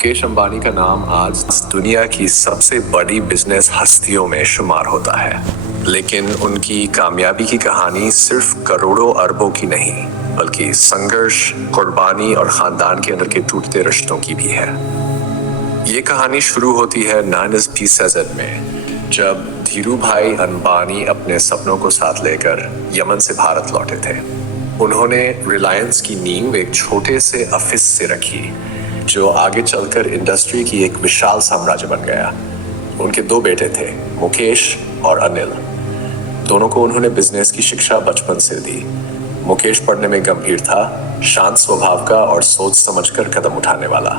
मुकेश अंबानी का नाम आज दुनिया की सबसे बड़ी बिजनेस हस्तियों में शुमार होता है, लेकिन उनकी कामयाबी की कहानी सिर्फ करोड़ों अरबों की नहीं, बल्कि संघर्ष, कुर्बानी और खानदान के अंदर के टूटते रिश्तों की भी है। ये कहानी शुरू होती है 1987 में, जब धीरू भाई अंबानी अपने सपनों को साथ लेकर यमन से भारत लौटे थे। उन्होंने रिलायंस की नींव एक छोटे से ऑफिस से रखी, जो आगे चलकर इंडस्ट्री की एक विशाल साम्राज्य बन गया। उनके दो बेटे थे, मुकेश और अनिल। दोनों को उन्होंने बिजनेस की शिक्षा बचपन से दी। मुकेश पढ़ने में गंभीर था, शांत स्वभाव का और सोच समझकर कदम उठाने वाला।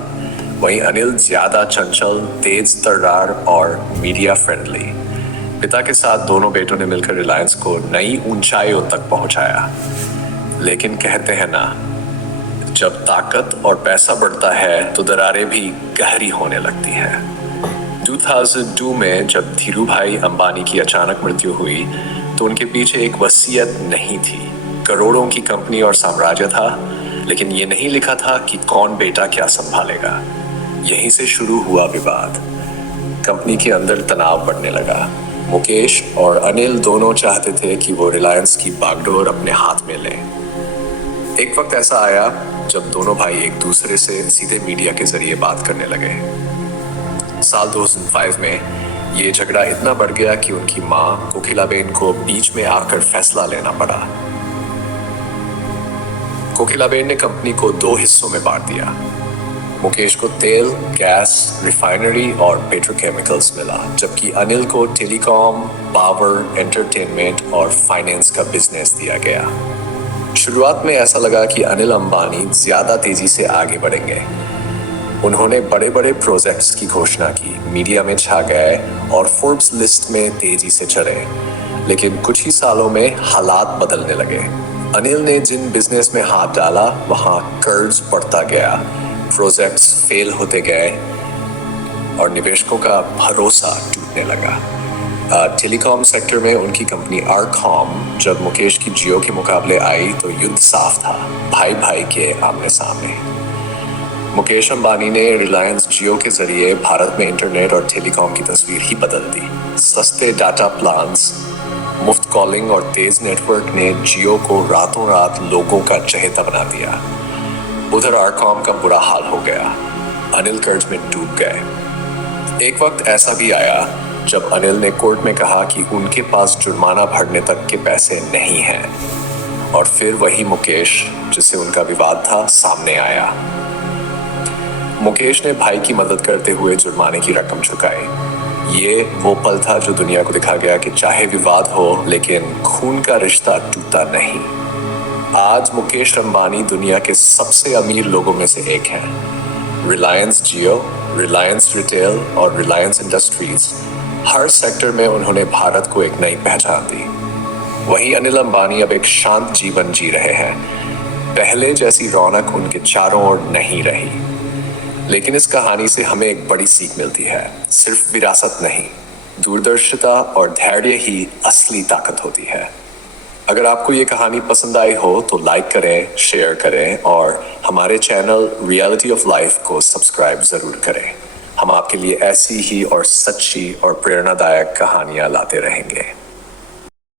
वहीं अनिल ज्यादा चंचल, तेज तर्रार और मीडिया फ्रेंडली। पिता के साथ दोनों बेटों ने मिलकर रिलायंस को नई ऊंचाइयों तक पहुंचाया। लेकिन कहते हैं ना, जब ताकत और पैसा बढ़ता है तो दरारें भी गहरी होने लगती है। 2002 में जब धीरू भाई अंबानी की अचानक मृत्यु हुई तो उनके पीछे एक वसीयत नहीं थी। करोड़ों की कंपनी और साम्राज्य था, लेकिन ये नहीं लिखा था कि कौन बेटा क्या संभालेगा। यहीं से शुरू हुआ विवाद। कंपनी के अंदर तनाव बढ़ने लगा। मुकेश और अनिल दोनों चाहते थे कि वो रिलायंस की बागडोर अपने हाथ में लें। एक वक्त ऐसा आया जब दोनों भाई एक दूसरे से सीधे मीडिया के जरिए बात करने लगे। साल 2005 में ये झगड़ा इतना बढ़ गया कि उनकी मां कोकिलाबेन को बीच में आकर फैसला लेना पड़ा। कोकिलाबेन ने कंपनी को दो हिस्सों में बांट दिया। मुकेश को तेल, गैस, रिफाइनरी और पेट्रोकेमिकल्स मिला, जबकि अनिल को टेलीकॉम, पावर, एंटरटेनमेंट और फाइनेंस का बिजनेस दिया गया। शुरुआत में ऐसा लगा कि अनिल अंबानी ज्यादा तेजी से आगे बढ़ेंगे। उन्होंने बड़े बड़े प्रोजेक्ट्स की घोषणा की, मीडिया में छा गए और फोर्ब्स लिस्ट में तेजी से चढ़े। लेकिन कुछ ही सालों में हालात बदलने लगे। अनिल ने जिन बिजनेस में हाथ डाला वहां कर्ज बढ़ता गया, प्रोजेक्ट्स फेल होते गए और निवेशकों का भरोसा टूटने लगा। टेलीकॉम सेक्टर में उनकी कंपनी आरकॉम जब मुकेश की जियो के मुकाबले आई तो युद्ध साफ था, भाई भाई के आमने सामने। मुकेश अंबानी ने रिलायंस जियो के जरिए भारत में इंटरनेट और टेलीकॉम की तस्वीर ही बदल दी। सस्ते डाटा प्लान्स, मुफ्त कॉलिंग और तेज नेटवर्क ने जियो को रातों रात लोगों का चहेता बना दिया। उधर आरकॉम का बुरा हाल हो गया। अनिल कर्ज में डूब गए। एक वक्त ऐसा भी आया जब अनिल ने कोर्ट में कहा कि उनके पास जुर्माना भरने तक के पैसे नहीं हैं। और फिर वही मुकेश जिससे उनका विवाद था सामने आया। मुकेश ने भाई की मदद करते हुए जुर्माने की रकम चुकाई। ये वो पल था जो दुनिया को दिखा गया कि चाहे विवाद हो, लेकिन खून का रिश्ता टूटता नहीं। आज मुकेश अंबानी दुनिया के सबसे अमीर लोगों में से एक हैं। रिलायंस जियो, रिलायंस रिटेल और रिलायंस इंडस्ट्रीज, हर सेक्टर में उन्होंने भारत को एक नई पहचान दी। वहीं अनिल अंबानी अब एक शांत जीवन जी रहे हैं। पहले जैसी रौनक उनके चारों ओर नहीं रही। लेकिन इस कहानी से हमें एक बड़ी सीख मिलती है। सिर्फ विरासत नहीं, दूरदर्शिता और धैर्य ही असली ताकत होती है। अगर आपको ये कहानी पसंद आई हो तो लाइक करें, शेयर करें और हमारे चैनल रियलिटी ऑफ लाइफ को सब्सक्राइब जरूर करें। हम आपके लिए ऐसी ही और सच्ची और प्रेरणादायक कहानियां लाते रहेंगे।